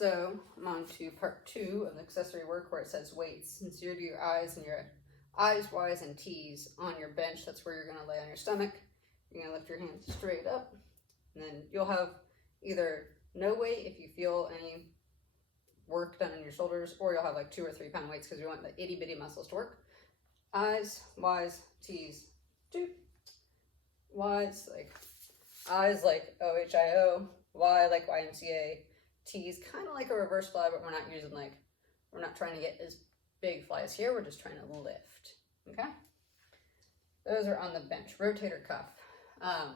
So I'm on to part 2 of the accessory work where it says weights. And so you do your eyes and your I's, Y's, and T's on your bench. That's where you're going to lay on your stomach. You're going to lift your hands straight up. And then you'll have either no weight if you feel any work done in your shoulders, or you'll have like 2 or 3 pound weights because we want the itty bitty muscles to work. I's, Y's, T's, 2. Y's like I's like OHIO, Y like YMCA, T's kind of like a reverse fly, but we're not using like, we're not trying to get as big flies here, we're just trying to lift, okay? Those are on the bench. Rotator cuff. I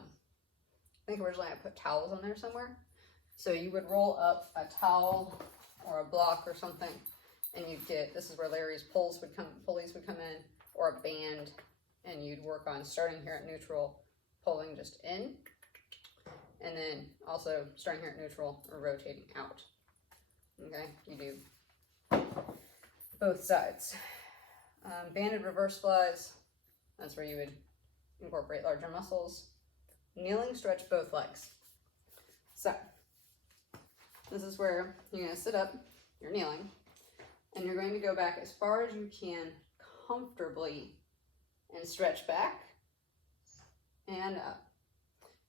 think originally I put towels on there somewhere. So you would roll up a towel or a block or something, and you'd get, this is where Larry's pulleys would come in, or a band, and you'd work on starting here at neutral, pulling just in, and then also starting here at neutral or rotating out. Okay, you do both sides. Banded reverse flies, that's where you would incorporate larger muscles. Kneeling stretch both legs. So this is where you're going to sit up, you're kneeling, and you're going to go back as far as you can comfortably and stretch back and up.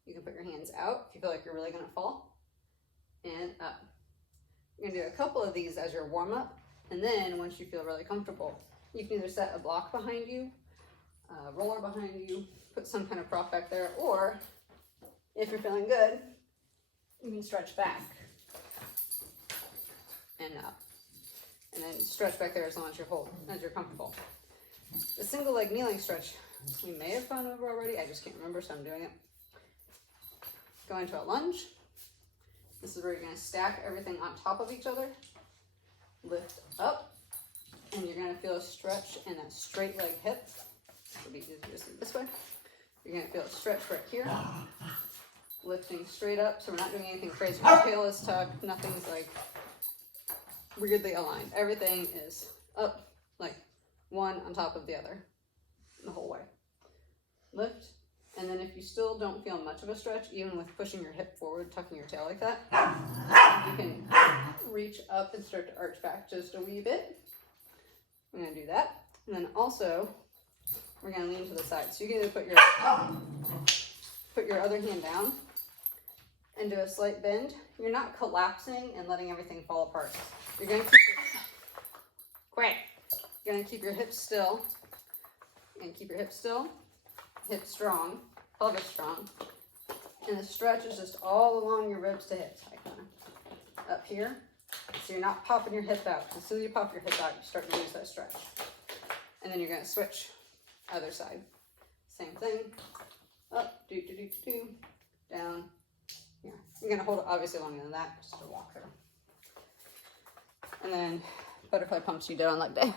You can put your hands out if you feel like you're really going to fall, and up. You're going to do a couple of these as your warm up, and then once you feel really comfortable, you can either set a block behind you, a roller behind you, put some kind of prop back there, or if you're feeling good, you can stretch back and up, and then stretch back there as long as you're comfortable. The single leg kneeling stretch, we may have gone over already, I just can't remember, so I'm doing it. Go into a lunge. This is where you're going to stack everything on top of each other, lift up, and you're going to feel a stretch in a straight leg hip. It'll be easier to see this way. You're going to feel a stretch right here, lifting straight up, so we're not doing anything crazy. Your tail is tucked, nothing's like weirdly aligned. Everything is up, like one on top of the other, the whole way. Lift, and then if you still don't feel much of a stretch, even with pushing your hip forward, tucking your tail like that, you can reach up and start to arch back just a wee bit. I'm going to do that. And then also, we're going to lean to the side. So you can either put your other hand down and do a slight bend. You're not collapsing and letting everything fall apart. You're going to keep your hips still. You're going to keep your hips still, hips strong, pelvis strong. And the stretch is just all along your ribs to hips. Up here. So you're not popping your hip out. As soon as you pop your hip out, you start to lose that stretch. And then you're going to switch other side. Same thing. Up, down, here. You're going to hold it obviously longer than that, just to walk through. And then butterfly pumps you did on leg day.